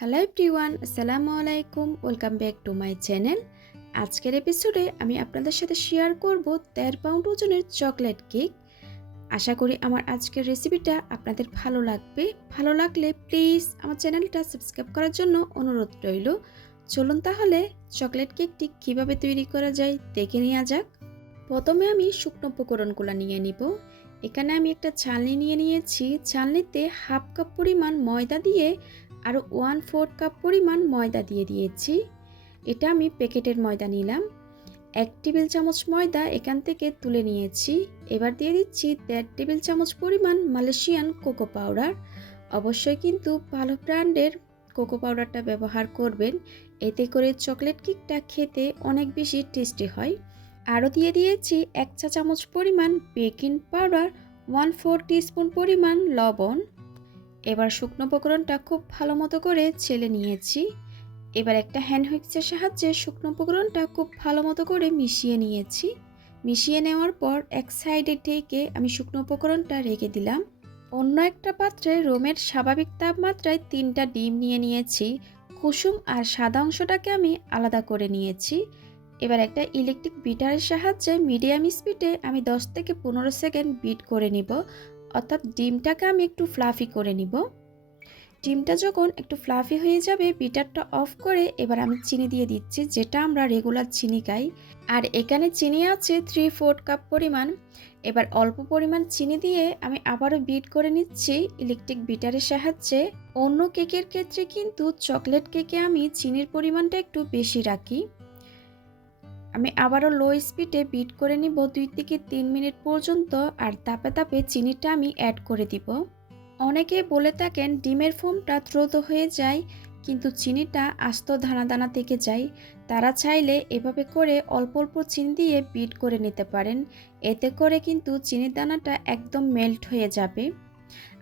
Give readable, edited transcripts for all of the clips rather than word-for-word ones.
Hello everyone, আসসালামু আলাইকুম। Welcome back to my channel. আজকের এপিসোডে আমি আপনাদের সাথে শেয়ার করব ১৩ পাউন্ড ওজনের চকলেট কেক। আশা করি আমার আজকের রেসিপিটা আপনাদের ভালো লাগবে। ভালো লাগলে প্লিজ আমার চ্যানেলটা সাবস্ক্রাইব করার জন্য অনুরোধ রইল। চলুন তাহলে চকলেট কেকটি কিভাবে তৈরি করা যায় দেখে নেওয়া যাক। প্রথমে আমি শুকনো উপকরণগুলো নিয়ে নিব। এখানে আমি একটা চালনি নিয়ে নিয়েছি। চালনিতে হাফ কাপ পরিমাণ ময়দা দিয়ে আরও 1/4 কাপ পরিমাণ ময়দা দিয়ে দিয়েছি। এটা আমি প্যাকেটের ময়দা নিলাম। 1 টেবিল চামচ ময়দা এখান থেকে তুলে নিয়েছি। এবার দিয়ে দিচ্ছি 1.5 টেবিল চামচ পরিমাণ মালয়েশিয়ান কোকো পাউডার। অবশ্যই কিন্তু ভালো ব্র্যান্ডের কোকো পাউডারটা ব্যবহার করবেন, এতে করে চকলেট কেকটা খেতে অনেক বেশি টেস্টি হয়। আরও দিয়ে দিয়েছি 1 চা চামচ পরিমাণ বেকিং পাউডার, 1/4 টিস্পুন পরিমাণ লবণ। এবার শুকনো উপকরণটা খুব ভালো মতো করে চেলে নিয়েছি। এবার একটা হ্যান্ড হুইস্কের সাহায্যে শুকনো উপকরণটা খুব ভালো মতো করে মিশিয়ে নিয়েছি। মিশিয়ে নেওয়ার পর এক সাইডে ঢেকে আমি শুকনো উপকরণটা রেখে দিলাম। অন্য একটা পাত্রে রুমের স্বাভাবিক তাপমাত্রায় 3টা ডিম নিয়ে নিয়েছি। কুসুম আর সাদা অংশটাকে আমি আলাদা করে নিয়েছি। এবার একটা ইলেকট্রিক বিটারের সাহায্যে মিডিয়াম স্পিডে আমি 10 থেকে 15 সেকেন্ড বিট করে নিব, অর্থাৎ ডিমটাকে আমি একটু ফ্লাফি করে নিব। ডিমটা যখন একটু ফ্লাফি হয়ে যাবে বিটারটা অফ করে এবার আমি চিনি দিয়ে দিচ্ছি, যেটা আমরা রেগুলার চিনি খাই। আর এখানে চিনি আছে 3/4 কাপ পরিমাণ। এবার অল্প পরিমাণ চিনি দিয়ে আমি আবারও বিট করে নিচ্ছি ইলেকট্রিক বিটারের সাহায্যে। অন্য কেকের ক্ষেত্রে কিন্তু চকলেট কেকে আমি চিনির পরিমাণটা একটু বেশি রাখি। আমি আবারও লো স্পিডে বিট করে নিব 2 থেকে 3 মিনিট পর্যন্ত। আর তাপে তাপে চিনিটা আমি অ্যাড করে দিব। অনেকে বলে থাকেন ডিমের ফোমটা দ্রুত হয়ে যায়, কিন্তু চিনিটা আস্ত দানা দানা থেকে যায়। তারা চাইলে এভাবে করে অল্প অল্প চিনি দিয়ে বিট করে নিতে পারেন। এতে করে কিন্তু চিনির দানাটা একদম মেল্ট হয়ে যাবে।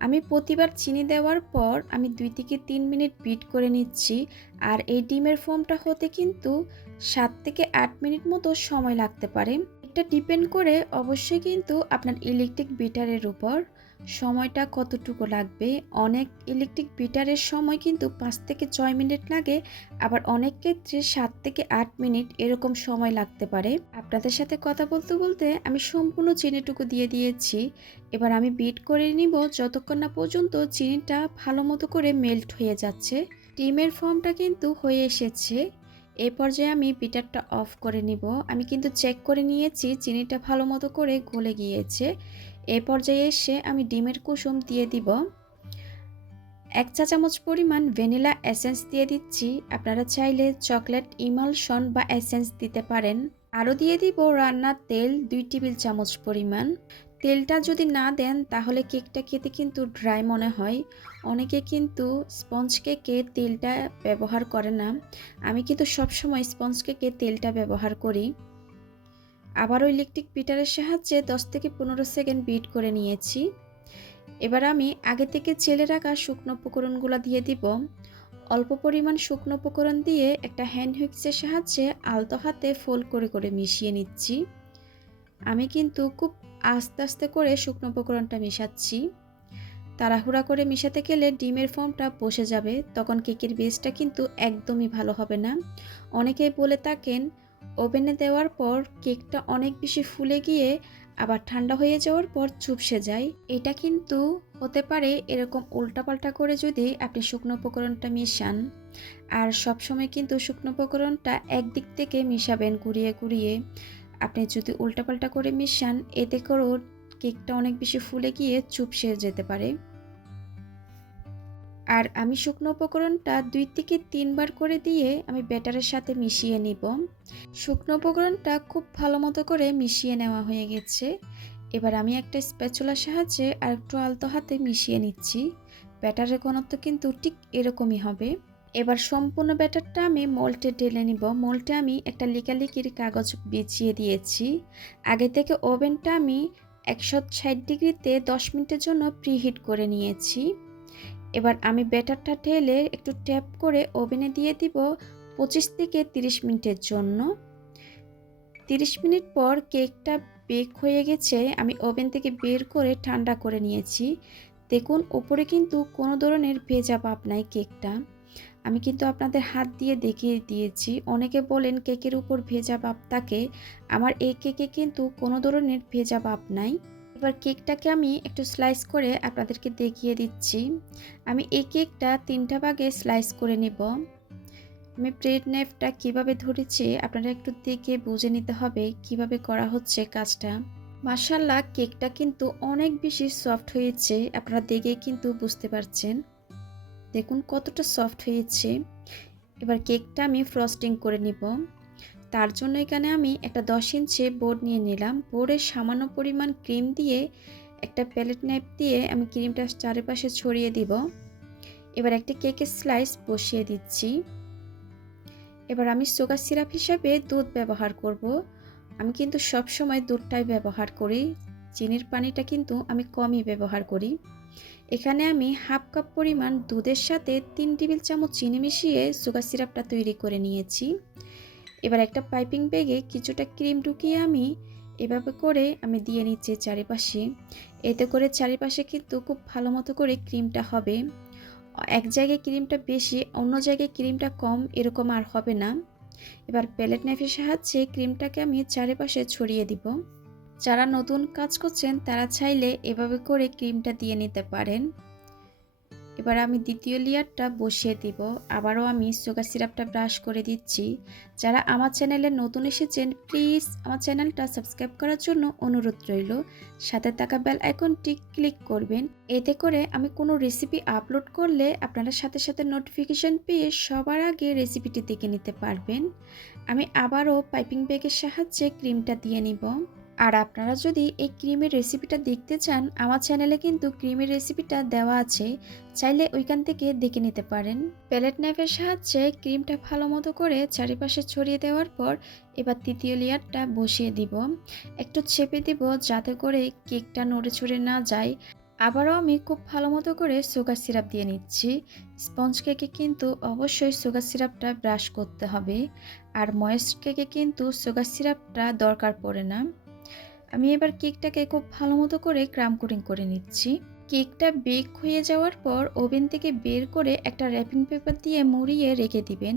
আমি প্রতিবার চিনি দেওয়ার পর আমি 2 থেকে 3 মিনিট বিট করে নিচ্ছি। আর এই ডিমের ফোমটা হতে কিন্তু 7 থেকে 8 মিনিট মতো সময় লাগতে পারে। এটা ডিপেন্ড করে অবশ্যই কিন্তু আপনার ইলেকট্রিক বিটারের উপর সময়টা কতটুকু লাগবে। অনেক ইলেকট্রিক বিটারের সময় কিন্তু 5 থেকে 6 মিনিট লাগে, আবার অনেক ক্ষেত্রে 7 থেকে 8 মিনিট এরকম সময় লাগতে পারে। আপনাদের সাথে কথা বলতে বলতে আমি সম্পূর্ণ চিনিটুকু দিয়ে দিয়েছি। এবার আমি বিট করে নিব যতক্ষণ না পর্যন্ত চিনিটা ভালো মতো করে মেল্ট হয়ে যাচ্ছে। ডিমের ফর্মটা কিন্তু হয়ে এসেছে। এই পর্যায়ে আমি বিটারটা অফ করে নিব। আমি কিন্তু চেক করে নিয়েছি চিনিটা ভালো মতো করে গলে গিয়েছে। এই পর্যায়ে এসে আমি ডিমের কুসুম দিয়ে দিব। 1 চা চামচ পরিমাণ ভ্যানিলা এসেন্স দিয়ে দিচ্ছি। আপনারা চাইলে চকলেট ইমালশন বা এসেন্স দিতে পারেন। আরও দিয়ে দিব রান্নার তেল 2 টেবিল চামচ পরিমাণ। তেলটা যদি না দেন তাহলে কেকটা খেতে কিন্তু ড্রাই মনে হয়। অনেকে কিন্তু স্পঞ্জ কেকে তেলটা ব্যবহার করে না। আমি কিন্তু সবসময় স্পঞ্জ কেকে তেলটা ব্যবহার করি। আবারও ইলেকট্রিক বিটারের সাহায্যে 10 থেকে 15 সেকেন্ড বিট করে নিয়েছি। এবার আমি আগে থেকে চেলে রাখা শুকনো উপকরণগুলো দিয়ে দিব। অল্প পরিমাণ শুকনো উপকরণ দিয়ে একটা হ্যান্ড হুইস্কের সাহায্যে আলতো হাতে ফোল্ড করে করে মিশিয়ে নিচ্ছি। আমি কিন্তু খুব আস্তে আস্তে করে শুকনো উপকরণটা মেশাচ্ছি। তাড়াহুড়া করে মেশাতে গেলে ডিমের ফর্মটা বসে যাবে, তখন কেকের বেসটা কিন্তু একদমই ভালো হবে না। অনেকেই বলে থাকেন ওভেনে দেওয়ার পর কেকটা অনেক বেশি ফুলে গিয়ে আবার ঠান্ডা হয়ে যাওয়ার পর চুপসে যায়। এটা কিন্তু হতে পারে এরকম উল্টাপাল্টা করে যদি আপনি শুকনো উপকরণটা মেশান। আর সবসময় কিন্তু শুকনো উপকরণটা একদিক থেকে মেশাবেন ঘুরিয়ে ঘুরিয়ে। আপনি যদি উল্টাপাল্টা করে মেশান এতে করেও কেকটা অনেক বেশি ফুলে গিয়ে চুপসে যেতে পারে। আর আমি শুকনো উপকরণটা 2 থেকে 3 বার করে দিয়ে আমি ব্যাটারের সাথে মিশিয়ে নিব। শুকনো উপকরণটা খুব ভালো মতো করে মিশিয়ে নেওয়া হয়ে গেছে। এবার আমি একটা স্প্যাচুলার সাহায্যে আর একটু আলতো হাতে মিশিয়ে নিচ্ছি। ব্যাটারের ঘনত্ব কিন্তু ঠিক এরকমই হবে। এবার সম্পূর্ণ ব্যাটারটা আমি মোল্ডে ঢেলে নিব। মোল্ডে আমি একটা লিকালিকির কাগজ বিছিয়ে দিয়েছি। আগে থেকে ওভেনটা আমি 160 ডিগ্রিতে 10 মিনিটের জন্য প্রিহিট করে নিয়েছি। এবার আমি ব্যাটারটা ঢেলে একটু ট্যাপ করে ওভেনে দিয়ে দিব 25 থেকে 30 মিনিটের জন্য। 30 মিনিট পর কেকটা বেক হয়ে গেছে। আমি ওভেন থেকে বের করে ঠান্ডা করে নিয়েছি। দেখুন উপরে কিন্তু কোনো ধরনের ভেজা ভাব নাই কেকটা। আমি কিন্তু আপনাদের হাত দিয়ে দেখিয়ে দিয়েছি। অনেকে বলেন কেকের উপর ভেজা ভাব থাকে, আমার এই কেকে কিন্তু কোনো ধরনের ভেজা ভাব নাই। এবার কেকটাকে আমি একটু স্লাইস করে আপনাদেরকে দেখিয়ে দিচ্ছি। আমি এই কেকটা 3টা ভাগে স্লাইস করে নিব। আমি ব্রেড নাইফটা কিভাবে ধরেছি আপনারা একটু দেখে বুঝে নিতে হবে কিভাবে করা হচ্ছে কাজটা। মাশাআল্লাহ, কেকটা কিন্তু অনেক বেশি সফট হয়েছে, আপনারা দেখেই কিন্তু বুঝতে পারছেন। দেখুন কতটা সফট হয়েছে। এবার কেকটা আমি ফ্রস্টিং করে নিব। তার জন্য এখানে আমি একটা 10 ইঞ্চি বোর্ড নিয়ে নিলাম। বোর্ডে সামান্য পরিমাণ ক্রিম দিয়ে একটা প্যালেট নাইফ দিয়ে আমি ক্রিমটা চারিপাশে ছড়িয়ে দিব। এবার একটা কেকের স্লাইস বসিয়ে দিচ্ছি। এবার আমি সুগার সিরাপ হিসাবে দুধ ব্যবহার করব। আমি কিন্তু সব সময় দুধটাই ব্যবহার করি, চিনির পানিটা কিন্তু আমি কমই ব্যবহার করি। এখানে আমি হাফ কাপ পরিমাণ দুধের সাথে 3 টেবিল চামচ চিনি মিশিয়ে সুগার সিরাপটা তৈরি করে নিয়েছি। এবার একটা পাইপিং ব্যাগে কিছুটা ক্রিম ঢুকিয়ে আমি এভাবে করে আমি দিয়ে নিচ্ছি চারিপাশে। এতে করে চারিপাশে কিন্তু খুব ভালো মতো করে ক্রিমটা হবে। এক জায়গায় ক্রিমটা বেশি, অন্য জায়গায় ক্রিমটা কম, এরকম আর হবে না। এবার প্যালেট নাইফের সাহায্যে ক্রিমটাকে আমি চারিপাশে ছড়িয়ে দিব। যারা নতুন কাজ করছেন তারা চাইলে এভাবে করে ক্রিমটা দিয়ে নিতে পারেন। এবার আমি দ্বিতীয় লেয়ারটা বসিয়ে দিব। আবারও আমি সুগার সিরাপটা ব্রাশ করে দিচ্ছি। যারা আমার চ্যানেলে নতুন এসেছেন প্লিজ আমার চ্যানেলটা সাবস্ক্রাইব করার জন্য অনুরোধ রইল। সাথে থাকা বেল আইকনটি ক্লিক করবেন। এতে করে আমি কোনো রেসিপি আপলোড করলে আপনারা সাথে সাথে নোটিফিকেশন পেয়ে সবার আগে রেসিপিটি দেখে নিতে পারবেন। আমি আবারও পাইপিং ব্যাগের সাহায্যে ক্রিমটা দিয়ে নিব। আর আপনারা যদি এই ক্রিমের রেসিপিটা দেখতে চান, আমার চ্যানেলে কিন্তু ক্রিমের রেসিপিটা দেওয়া আছে, চাইলে ওইখান থেকে দেখে নিতে পারেন। প্যালেট নাইফের সাহায্যে ক্রিমটা ভালো মতো করে চারিপাশে ছড়িয়ে দেওয়ার পর এবার তৃতীয় লেয়ারটা বসিয়ে দিব। একটু চেপে দিব যাতে করে কেকটা নড়ে চড়ে না যায়। আবারও আমি খুব ভালো মতো করে সুগার সিরাপ দিয়ে নিচ্ছি। স্পঞ্জ কেকে কিন্তু অবশ্যই সুগার সিরাপটা ব্রাশ করতে হবে, আর ময়েস্ট কেকে কিন্তু সুগার সিরাপটা দরকার পড়ে না। আমি এবার কেকটাকে খুব ভালো মতো করে ক্রাম কোটিং করে নিচ্ছি। কেকটা বেক হয়ে যাওয়ার পর ওভেন থেকে বের করে একটা র্যাপিং পেপার দিয়ে মুড়িয়ে রেখে দিবেন।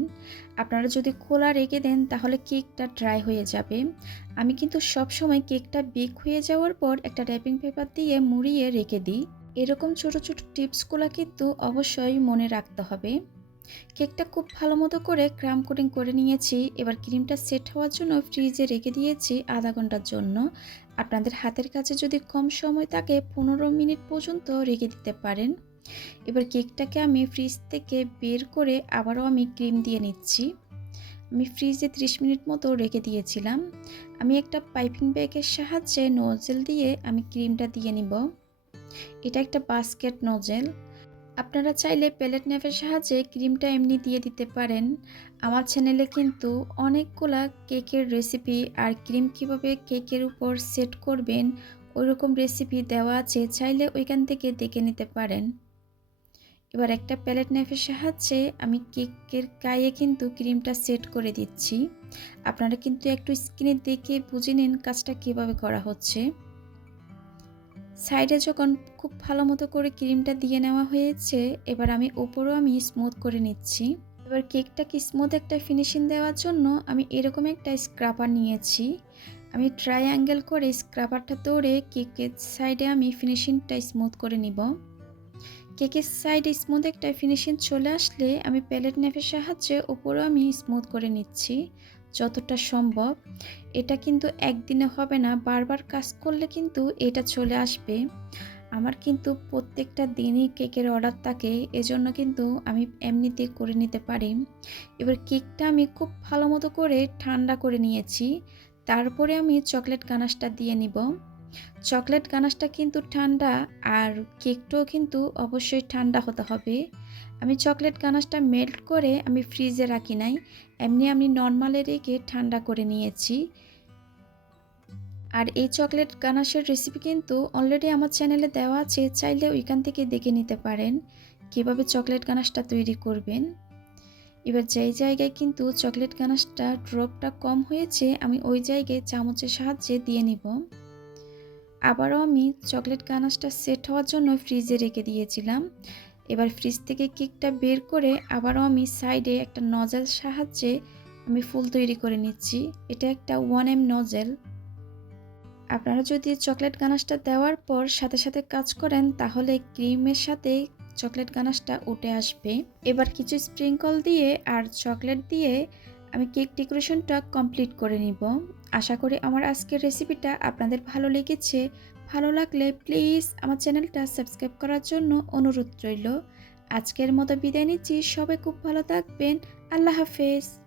আপনারা যদি খোলা রেখে দেন তাহলে কেকটা ড্রাই হয়ে যাবে। আমি কিন্তু সব সময় কেকটা বেক হয়ে যাওয়ার পর একটা র্যাপিং পেপার দিয়ে মুড়িয়ে রেখে দিই। এরকম ছোট ছোট টিপসগুলো কিন্তু অবশ্যই মনে রাখতে হবে। কেকটা খুব ভালো মতো করে ক্রাম কোটিং করে নিয়েছি। এবার ক্রিমটা সেট হওয়ার জন্য ফ্রিজে রেখে দিয়েছি আধা ঘন্টার জন্য। আপনাদের হাতের কাছে যদি কম সময় থাকে 15 মিনিট পর্যন্ত রেখে দিতে পারেন। এবার কেকটাকে আমি ফ্রিজ থেকে বের করে আবারও আমি ক্রিম দিয়ে নিচ্ছি। আমি ফ্রিজে 30 মিনিট মতো রেখে দিয়েছিলাম। আমি একটা পাইপিং ব্যাগের সাহায্যে নোজেল দিয়ে আমি ক্রিমটা দিয়ে নিব। এটা একটা বাস্কেট নোজেল। আপনারা চাইলে প্যালেট নাইফের সাহায্যে ক্রিমটা এমনি দিয়ে দিতে পারেন। আমার চ্যানেলে কিন্তু অনেকগুলা কেকের রেসিপি আর ক্রিম কিভাবে কেকের উপর সেট করবেন ওইরকম রেসিপি দেওয়া আছে, চাইলে ওইখান থেকে দেখে নিতে পারেন। এবার একটা প্যালেট নাইফের সাহায্যে আমি কেকের গায়ে কিন্তু ক্রিমটা সেট করে দিচ্ছি। আপনারা কিন্তু একটু স্ক্রিনে দেখে বুঝে নিন কাজটা কিভাবে করা হচ্ছে। সাইডে যখন খুব ভালো মতো করে ক্রিমটা দিয়ে নেওয়া হয়েছে, এবার আমি উপরেও আমি স্মুথ করে নিচ্ছি। এবার কেকটাকে স্মুথ একটা ফিনিশিং দেওয়ার জন্য আমি এরকম একটা স্ক্রাবার নিয়েছি। আমি ট্রায়াঙ্গেল করে স্ক্রাবারটা ধরে কেকের সাইডে আমি ফিনিশিংটা স্মুথ করে নিব। কেকের সাইডে স্মুথ একটা ফিনিশিং চলে আসলে আমি প্যালেট নাইফের সাহায্যে উপরেও আমি স্মুথ করে নিচ্ছি যতটা সম্ভব। এটা কিন্তু একদিনে হবে না, বারবার কাজ করলে কিন্তু এটা চলে আসবে। আমার কিন্তু প্রত্যেকটা দিনই কেকের অর্ডার থাকে, এজন্য কিন্তু আমি এমনিতে করে নিতে পারি। এবার কেকটা আমি খুব ভালো মতো করে ঠান্ডা করে নিয়েছি। তারপরে আমি চকলেট গানাশটা দিয়ে নিব। চকলেট গানাশটা কিন্তু ঠান্ডা, আর কেকটাও কিন্তু অবশ্যই ঠান্ডা হতে হবে। আমি চকলেট গানাশটা মেল্ট করে আমি ফ্রিজে রাখি নাই, এমনি আমি নর্মালে রেখে ঠান্ডা করে নিয়েছি। আর এই চকলেট গানাশের রেসিপি কিন্তু অলরেডি আমার চ্যানেলে দেওয়া আছে, চাইলে ওইখান থেকে দেখে নিতে পারেন কিভাবে চকলেট গানাশটা তৈরি করবেন। এবার যেই জায়গায় কিন্তু চকলেট গানাশটা ড্রপটা কম হয়েছে আমি ওই জায়গায় চামচের সাহায্যে দিয়ে নিব। আবারও আমি চকলেট গানাশটা সেট হওয়ার জন্য ফ্রিজে রেখে দিয়েছিলাম। এবার ফ্রিজ থেকে কেকটা বের করে আবারও আমি সাইডে একটা নজেল সাহায্যে আমি ফুল তৈরি করে নিচ্ছি। এটা একটা 1M নজেল। আপনারা যদি চকলেট গানাশটা দেওয়ার পর সাথে সাথে কাজ করেন তাহলে ক্রিমের সাথে চকলেট গানাশটা উঠে আসবে। এবার কিছু স্প্রিঙ্কল দিয়ে আর চকলেট দিয়ে আমি কেক ডেকোরেশনটা কমপ্লিট করে নিব। আশা করি আমার আজকের রেসিপিটা আপনাদের ভালো লেগেছে। ভালো লাগলে প্লিজ আমার চ্যানেলটা সাবস্ক্রাইব করার জন্য অনুরোধ রইল। আজকের মতো বিদায় নিচ্ছি। সবাই খুব ভালো থাকবেন। আল্লাহ হাফেজ।